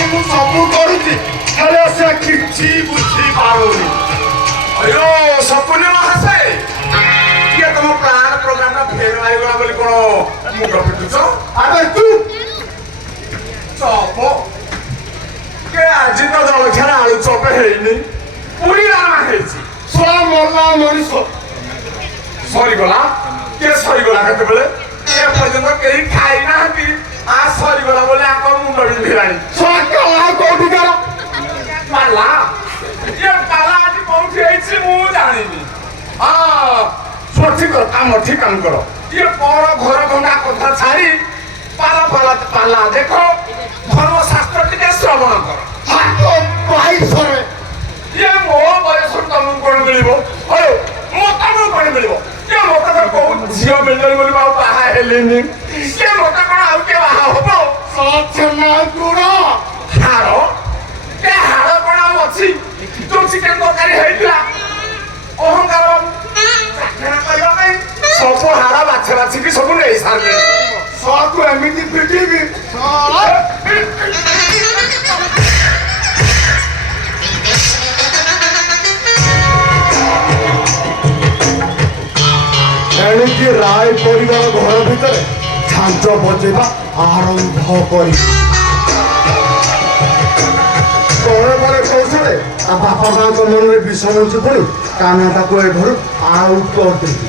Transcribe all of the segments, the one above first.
ପାଇଁ ମୁଁ ସବୁ କରୁଛି ହେଲେ ସେ କିଛି ବୁଝିପାରୁନି। अयो सपने महाशय ये तुम प्लान प्रोग्राम का फेल मारिगला बोली कोन मुंड पिटुछ अबे तू चप के आज तो जलखिया आलू चप हेइनी पूरी रामा हेइची सोला मरला मनीष सरी गला के सरी गला केते बेले ए पर्यंत केही खाइ नाहंती आ सरी गला बोले आको मुंड बिंधिलानी सोला कला कोठी करा पाला ये पाला आज कोठी हेइची मु जानिनी हां ठीक काम करो ये पर घर भंगा कथा छाड़ी पाला पाला पाला देखो धर्मशास्त्र टिके श्रवण करो हाथ भाई सरे ये मो बयस तुमको कोन मिलिबो अरे मो तुमको कोन मिलिबो ये मोटा तो को झियो मिलले बोली बाऊ बाहा हेलेनी ये मोटा कोन आउ के बाहा होबो सच ना गुड़ा हारो के हारो कोन आउ अछि तुम चिकन तरकारी हेइला अहंकार सब हारा बाछे बाछी की सब नहीं सारे सब एमिति पिटिबी एणिकी राय परिवार घर भितर झांझ बजेवा आरंभ करी ପରେ ପରେ କୌଶଳେ ତା ବାପା ମାଙ୍କ ମନରେ ବିଷମୁଞ୍ଚି ପଡ଼ି କାହ୍ନାଟାକୁ ଏ ଘରୁ ଆଉଟ୍ କରିଦେବି।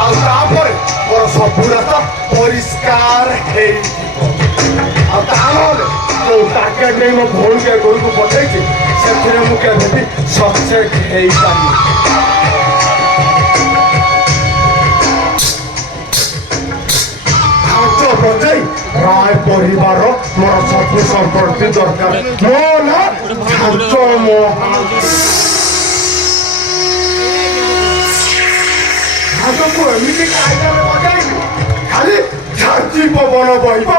ଆଉ ତାପରେ ମୋର ସବୁ ରାସ୍ତା ପରିଷ୍କାର ହେଇଯିବ। ଆଉ ତା ନହେଲେ ଯୋଉ ଟାର୍ଗେଟ ନେଇ ମୋ ଭଉଣୀକୁ ଏ ଘରକୁ ପଠେଇଛି ସେଥିରେ ମୁଁ କେବେ ବି ସକ୍ସେସ୍ ହେଇପାରିବି। बजाई राय परिवार मोर सब संपत्ति दरकार मो ना झांच को एमती कायदा बजाई खाली झांची पवन बहब